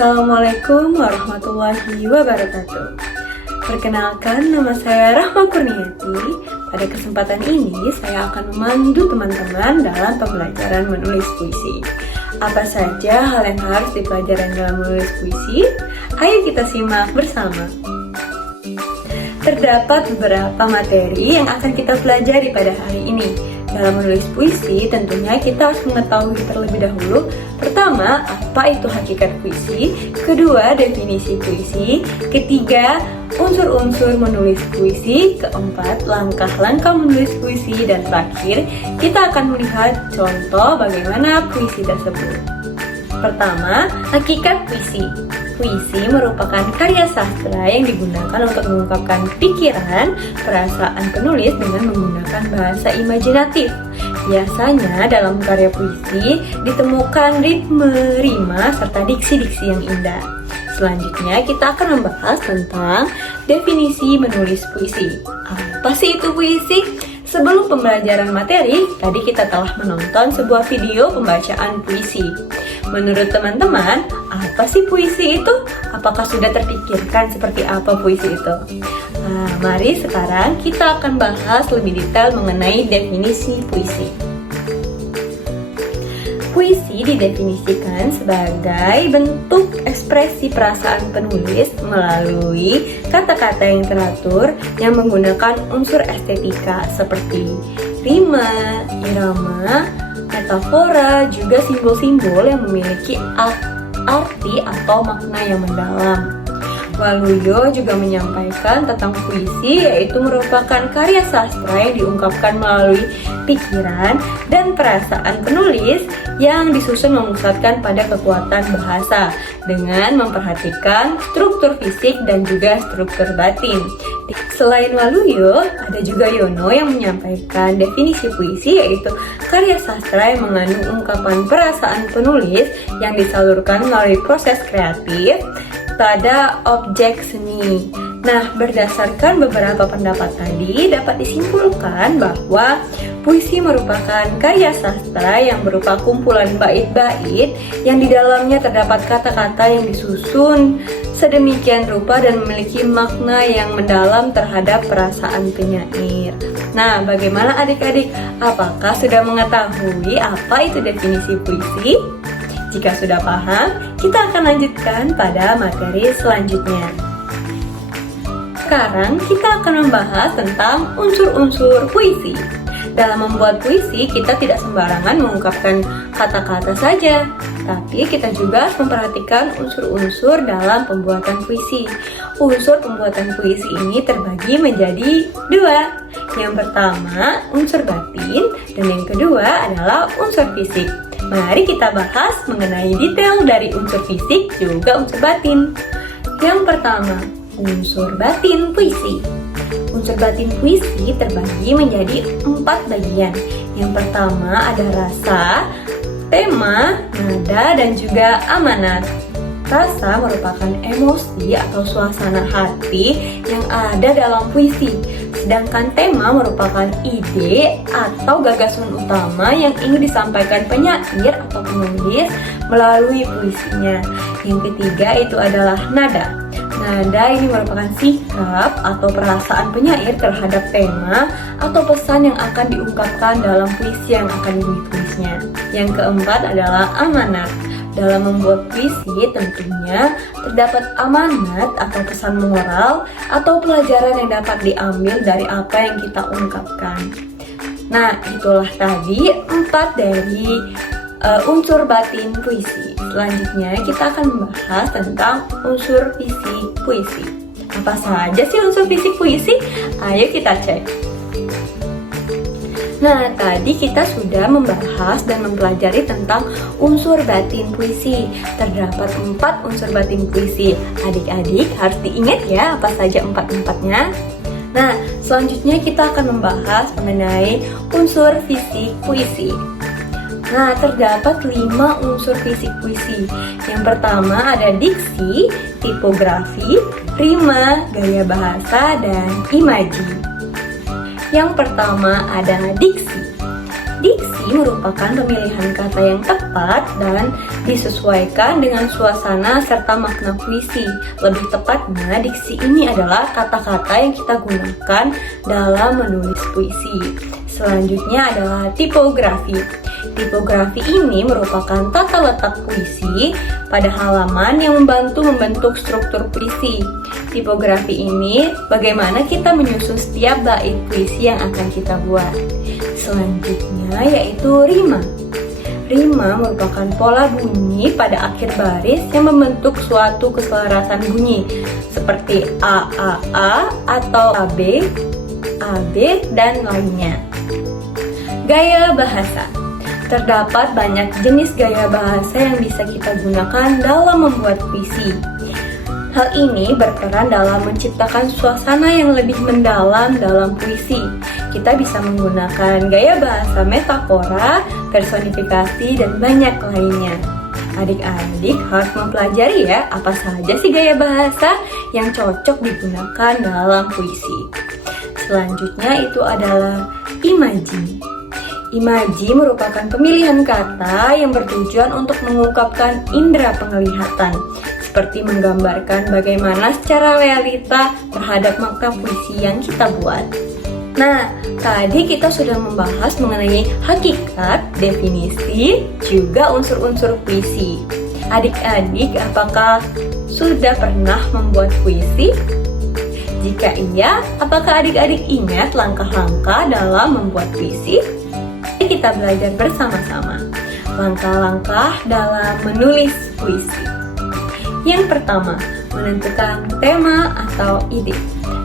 Assalamualaikum warahmatullahi wabarakatuh. Perkenalkan, nama saya Rahma Kurniati. Pada kesempatan ini, saya akan memandu teman-teman dalam pembelajaran menulis puisi. Apa saja hal yang harus dipelajari dalam menulis puisi? Ayo kita simak bersama. Terdapat beberapa materi yang akan kita pelajari pada hari ini. Dalam menulis puisi, tentunya kita harus mengetahui terlebih dahulu, pertama, apa itu hakikat puisi, kedua, definisi puisi, ketiga, unsur-unsur menulis puisi, keempat, langkah-langkah menulis puisi, dan terakhir, kita akan melihat contoh bagaimana puisi tersebut. Pertama, hakikat puisi. Puisi merupakan karya sastra yang digunakan untuk mengungkapkan pikiran, perasaan penulis dengan menggunakan bahasa imajinatif. Biasanya dalam karya puisi ditemukan ritme, rima, serta diksi-diksi yang indah. Selanjutnya kita akan membahas tentang definisi menulis puisi. Apa sih itu puisi? Sebelum pembelajaran materi, tadi kita telah menonton sebuah video pembacaan puisi. Menurut teman-teman, apa sih puisi itu? Apakah sudah terpikirkan seperti apa puisi itu? Nah, mari sekarang kita akan bahas lebih detail mengenai definisi puisi. Puisi didefinisikan sebagai bentuk ekspresi perasaan penulis melalui kata-kata yang teratur yang menggunakan unsur estetika seperti rima, irama, metafora, juga simbol-simbol yang memiliki arti atau makna yang mendalam. Waluyo juga menyampaikan tentang puisi, yaitu merupakan karya sastra yang diungkapkan melalui pikiran dan perasaan penulis yang disusun memusatkan pada kekuatan bahasa dengan memperhatikan struktur fisik dan juga struktur batin. Selain Waluyo, ada juga Yono yang menyampaikan definisi puisi, yaitu karya sastra yang mengandung ungkapan perasaan penulis yang disalurkan melalui proses kreatif pada objek seni. Nah, berdasarkan beberapa pendapat tadi, dapat disimpulkan bahwa puisi merupakan karya sastra yang berupa kumpulan bait-bait yang di dalamnya terdapat kata-kata yang disusun sedemikian rupa dan memiliki makna yang mendalam terhadap perasaan penyair. Nah, bagaimana adik-adik? Apakah sudah mengetahui apa itu definisi puisi? Jika sudah paham, kita akan lanjutkan pada materi selanjutnya. Sekarang kita akan membahas tentang unsur-unsur puisi. Dalam membuat puisi, kita tidak sembarangan mengungkapkan kata-kata saja, tapi kita juga harus memperhatikan unsur-unsur dalam pembuatan puisi. Unsur pembuatan puisi ini terbagi menjadi dua. Yang pertama, unsur batin, dan yang kedua adalah unsur fisik. Mari kita bahas mengenai detail dari unsur fisik juga unsur batin. Yang pertama, unsur batin puisi. Unsur batin puisi terbagi menjadi 4 bagian. Yang pertama ada rasa, tema, nada, dan juga amanat. Rasa merupakan emosi atau suasana hati yang ada dalam puisi. Sedangkan tema merupakan ide atau gagasan utama yang ingin disampaikan penyair atau penulis melalui puisinya. Yang ketiga itu adalah nada. Nada ini merupakan sikap atau perasaan penyair terhadap tema atau pesan yang akan diungkapkan dalam puisi yang akan ditulisnya. Yang keempat adalah amanat. Dalam membuat puisi tentunya terdapat amanat atau pesan moral atau pelajaran yang dapat diambil dari apa yang kita ungkapkan. Nah, itulah tadi 4 dari unsur batin puisi. Selanjutnya kita akan membahas tentang unsur fisik puisi. Apa saja sih unsur fisik puisi? Ayo kita cek. Nah, tadi kita sudah membahas dan mempelajari tentang unsur batin puisi. Terdapat 4 unsur batin puisi. Adik-adik harus diingat ya apa saja 4-4-nya. Nah, selanjutnya kita akan membahas mengenai unsur fisik puisi. Nah, terdapat 5 unsur fisik puisi. Yang pertama ada diksi, tipografi, rima, gaya bahasa, dan imaji. Yang pertama ada diksi. Diksi merupakan pemilihan kata yang tepat dan disesuaikan dengan suasana serta makna puisi. Lebih tepatnya, diksi ini adalah kata-kata yang kita gunakan dalam menulis puisi. Selanjutnya adalah tipografi. Tipografi ini merupakan tata letak puisi pada halaman yang membantu membentuk struktur puisi. Tipografi ini bagaimana kita menyusun setiap bait puisi yang akan kita buat. Selanjutnya yaitu rima. Rima merupakan pola bunyi pada akhir baris yang membentuk suatu keselarasan bunyi seperti A, atau AB, dan lainnya. Gaya bahasa. Terdapat banyak jenis gaya bahasa yang bisa kita gunakan dalam membuat puisi. Hal ini berperan dalam menciptakan suasana yang lebih mendalam dalam puisi. Kita bisa menggunakan gaya bahasa metafora, personifikasi, dan banyak lainnya. Adik-adik harus mempelajari ya apa saja sih gaya bahasa yang cocok digunakan dalam puisi. Selanjutnya itu adalah imaji. Imaji merupakan pemilihan kata yang bertujuan untuk mengungkapkan indera penglihatan, seperti menggambarkan bagaimana secara realita terhadap makna puisi yang kita buat. Nah, tadi kita sudah membahas mengenai hakikat, definisi, juga unsur-unsur puisi. Adik-adik, apakah sudah pernah membuat puisi? Jika iya, apakah adik-adik ingat langkah-langkah dalam membuat puisi? Kita belajar bersama-sama langkah-langkah dalam menulis puisi. Yang pertama, menentukan tema atau ide.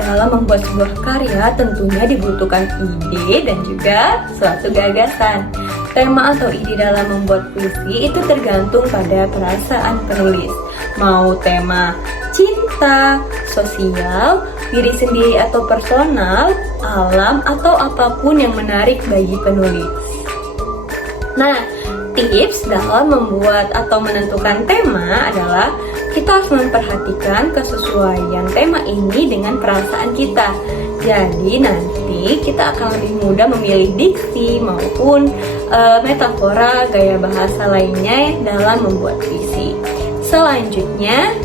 Dalam membuat sebuah karya tentunya dibutuhkan ide dan juga suatu gagasan. Tema atau ide dalam membuat puisi itu tergantung pada perasaan penulis. Mau tema cinta, sosial, diri sendiri atau personal, alam, atau apapun yang menarik bagi penulis. Nah, tips dalam membuat atau menentukan tema adalah kita harus memperhatikan kesesuaian tema ini dengan perasaan kita. Jadi nanti kita akan lebih mudah memilih diksi maupun metafora gaya bahasa lainnya dalam membuat puisi. Selanjutnya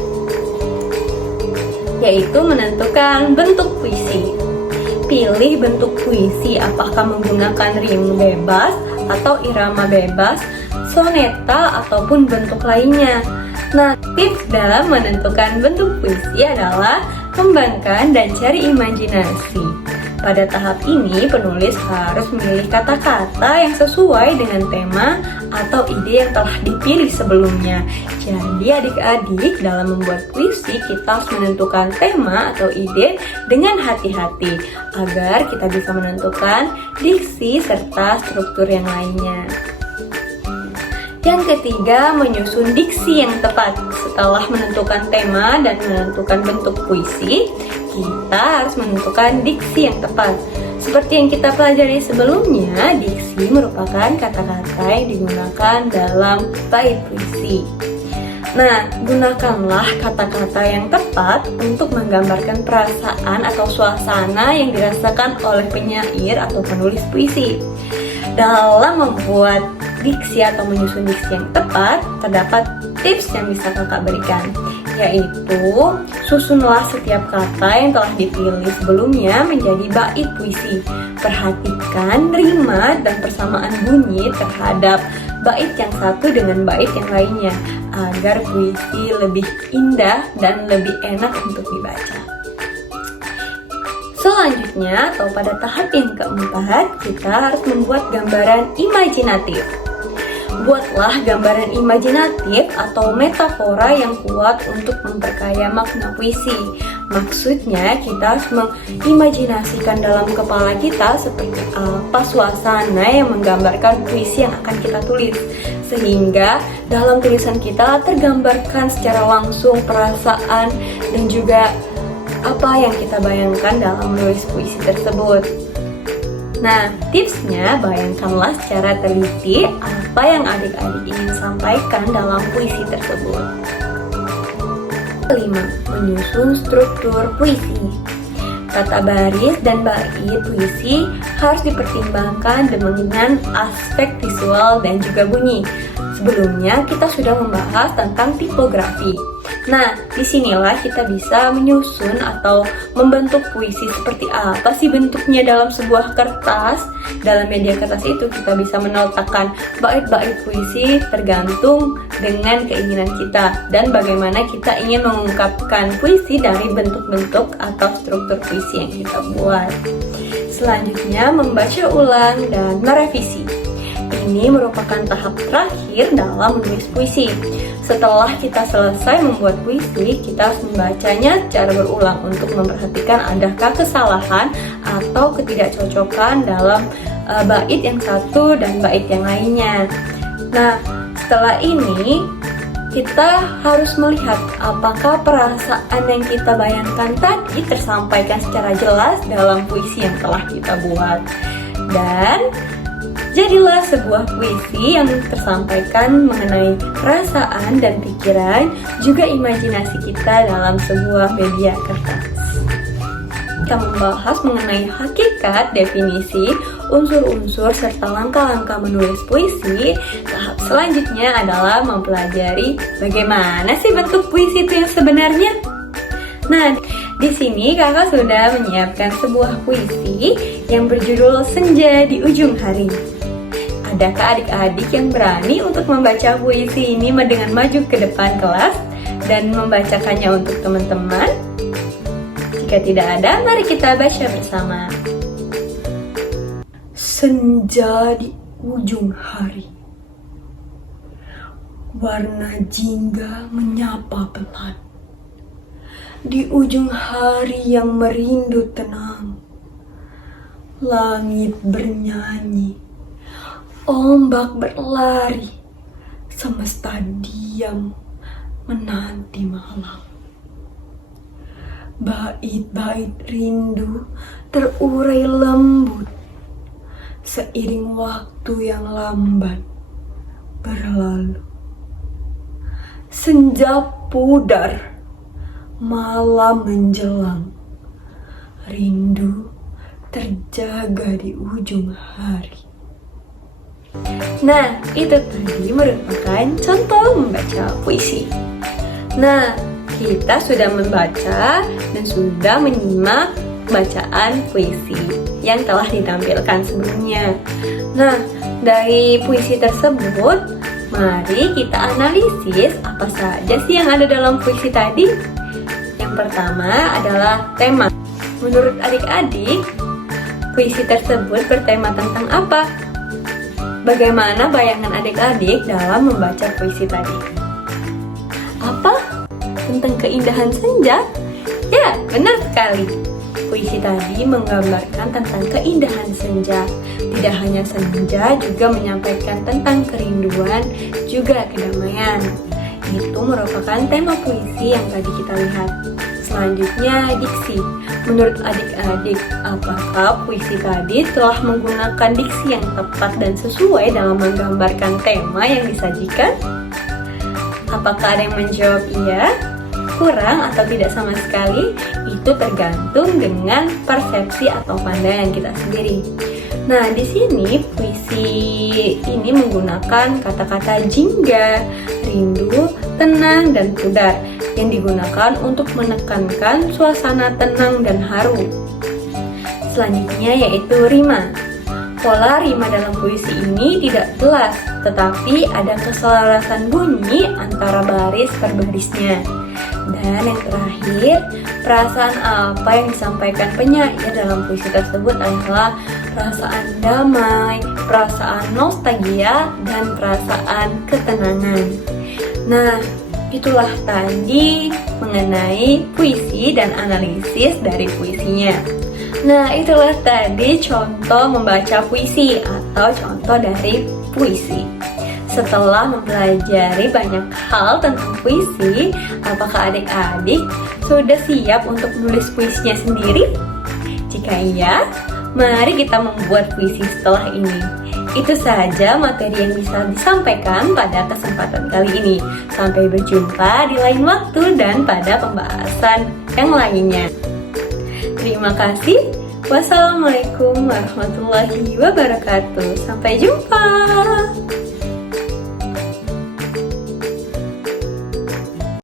yaitu menentukan bentuk puisi. Pilih bentuk puisi, apakah menggunakan rim bebas atau irama bebas, soneta, ataupun bentuk lainnya. Nah, tips dalam menentukan bentuk puisi adalah kembangkan dan cari imajinasi. Pada tahap ini, penulis harus memilih kata-kata yang sesuai dengan tema atau ide yang telah dipilih sebelumnya. Jadi adik-adik, dalam membuat puisi kita harus menentukan tema atau ide dengan hati-hati agar kita bisa menentukan diksi serta struktur yang lainnya. Yang ketiga, menyusun diksi yang tepat. Setelah menentukan tema dan menentukan bentuk puisi, kita harus menentukan diksi yang tepat. Seperti yang kita pelajari sebelumnya, diksi merupakan kata-kata yang digunakan dalam bait puisi. Nah, gunakanlah kata-kata yang tepat untuk menggambarkan perasaan atau suasana yang dirasakan oleh penyair atau penulis puisi. Dalam membuat diksi atau menyusun diksi yang tepat, terdapat tips yang bisa kakak berikan, yaitu susunlah setiap kata yang telah dipilih sebelumnya menjadi bait puisi. Perhatikan rima dan persamaan bunyi terhadap bait yang satu dengan bait yang lainnya agar puisi lebih indah dan lebih enak untuk dibaca. Selanjutnya, atau pada tahap yang keempat, kita harus membuat gambaran imajinatif. Buatlah gambaran imajinatif atau metafora yang kuat untuk memperkaya makna puisi. Maksudnya, kita harus mengimajinasikan dalam kepala kita seperti apa suasana yang menggambarkan puisi yang akan kita tulis. Sehingga dalam tulisan kita tergambarkan secara langsung perasaan dan juga apa yang kita bayangkan dalam menulis puisi tersebut. Nah, tipsnya bayangkanlah secara teliti apa yang adik-adik ingin sampaikan dalam puisi tersebut. Kelima, menyusun struktur puisi. Kata baris dan bait puisi harus dipertimbangkan dengan aspek visual dan juga bunyi. Sebelumnya kita sudah membahas tentang tipografi. Nah, disinilah kita bisa menyusun atau membentuk puisi seperti apa sih bentuknya dalam sebuah kertas. Dalam media kertas itu kita bisa meletakkan bait-bait puisi tergantung dengan keinginan kita dan bagaimana kita ingin mengungkapkan puisi dari bentuk-bentuk atau struktur puisi yang kita buat. Selanjutnya, membaca ulang dan merevisi. Ini merupakan tahap terakhir dalam menulis puisi. Setelah kita selesai membuat puisi, kita harus membacanya secara berulang untuk memperhatikan adakah kesalahan atau ketidakcocokan dalam bait yang satu dan bait yang lainnya. Nah, setelah ini kita harus melihat apakah perasaan yang kita bayangkan tadi tersampaikan secara jelas dalam puisi yang telah kita buat. Dan jadilah sebuah puisi yang tersampaikan mengenai perasaan dan pikiran, juga imajinasi kita dalam sebuah media kertas. Kita membahas mengenai hakikat, definisi, unsur-unsur, serta langkah-langkah menulis puisi. Tahap selanjutnya adalah mempelajari bagaimana sih bentuk puisi itu yang sebenarnya. Nah, di sini kakak sudah menyiapkan sebuah puisi yang berjudul Senja di Ujung Hari. Adakah adik-adik yang berani untuk membaca puisi ini dengan maju ke depan kelas dan membacakannya untuk teman-teman? Jika tidak ada, mari kita baca bersama. Senja di ujung hari, warna jingga menyapa pelan. Di ujung hari yang merindu tenang, langit bernyanyi, ombak berlari, semesta diam menanti malam. Bait-bait rindu terurai lembut, seiring waktu yang lambat berlalu. Senja pudar, malam menjelang, rindu terjaga di ujung hari. Nah, itu tadi merupakan contoh membaca puisi. Nah, kita sudah membaca dan sudah menyimak bacaan puisi yang telah ditampilkan sebelumnya. Nah, dari puisi tersebut, mari kita analisis apa saja sih yang ada dalam puisi tadi. Yang pertama adalah tema. Menurut adik-adik, puisi tersebut bertema tentang apa? Bagaimana bayangan adik-adik dalam membaca puisi tadi? Apa? Tentang keindahan senja? Ya, benar sekali. Puisi tadi menggambarkan tentang keindahan senja. Tidak hanya senja, juga menyampaikan tentang kerinduan, juga kedamaian. Itu merupakan tema puisi yang tadi kita lihat. Selanjutnya, diksi. Menurut adik-adik, apakah puisi tadi telah menggunakan diksi yang tepat dan sesuai dalam menggambarkan tema yang disajikan? Apakah ada yang menjawab iya, kurang, atau tidak sama sekali? Itu tergantung dengan persepsi atau pandangan kita sendiri. Nah, di sini puisi ini menggunakan kata-kata jingga, rindu, tenang, dan pudar yang digunakan untuk menekankan suasana tenang dan haru. Selanjutnya yaitu rima. Pola rima dalam puisi ini tidak jelas, tetapi ada keselarasan bunyi antara baris per barisnya. Dan yang terakhir, perasaan apa yang disampaikan penyair dalam puisi tersebut adalah perasaan damai, perasaan nostalgia, dan perasaan ketenangan. Nah, itulah tadi mengenai puisi dan analisis dari puisinya. Nah, itulah tadi contoh membaca puisi atau contoh dari puisi. Setelah mempelajari banyak hal tentang puisi, apakah adik-adik sudah siap untuk menulis puisinya sendiri? Jika iya, mari kita membuat puisi setelah ini. Itu saja materi yang bisa disampaikan pada kesempatan kali ini. Sampai berjumpa di lain waktu dan pada pembahasan yang lainnya. Terima kasih. Wassalamualaikum warahmatullahi wabarakatuh. Sampai jumpa.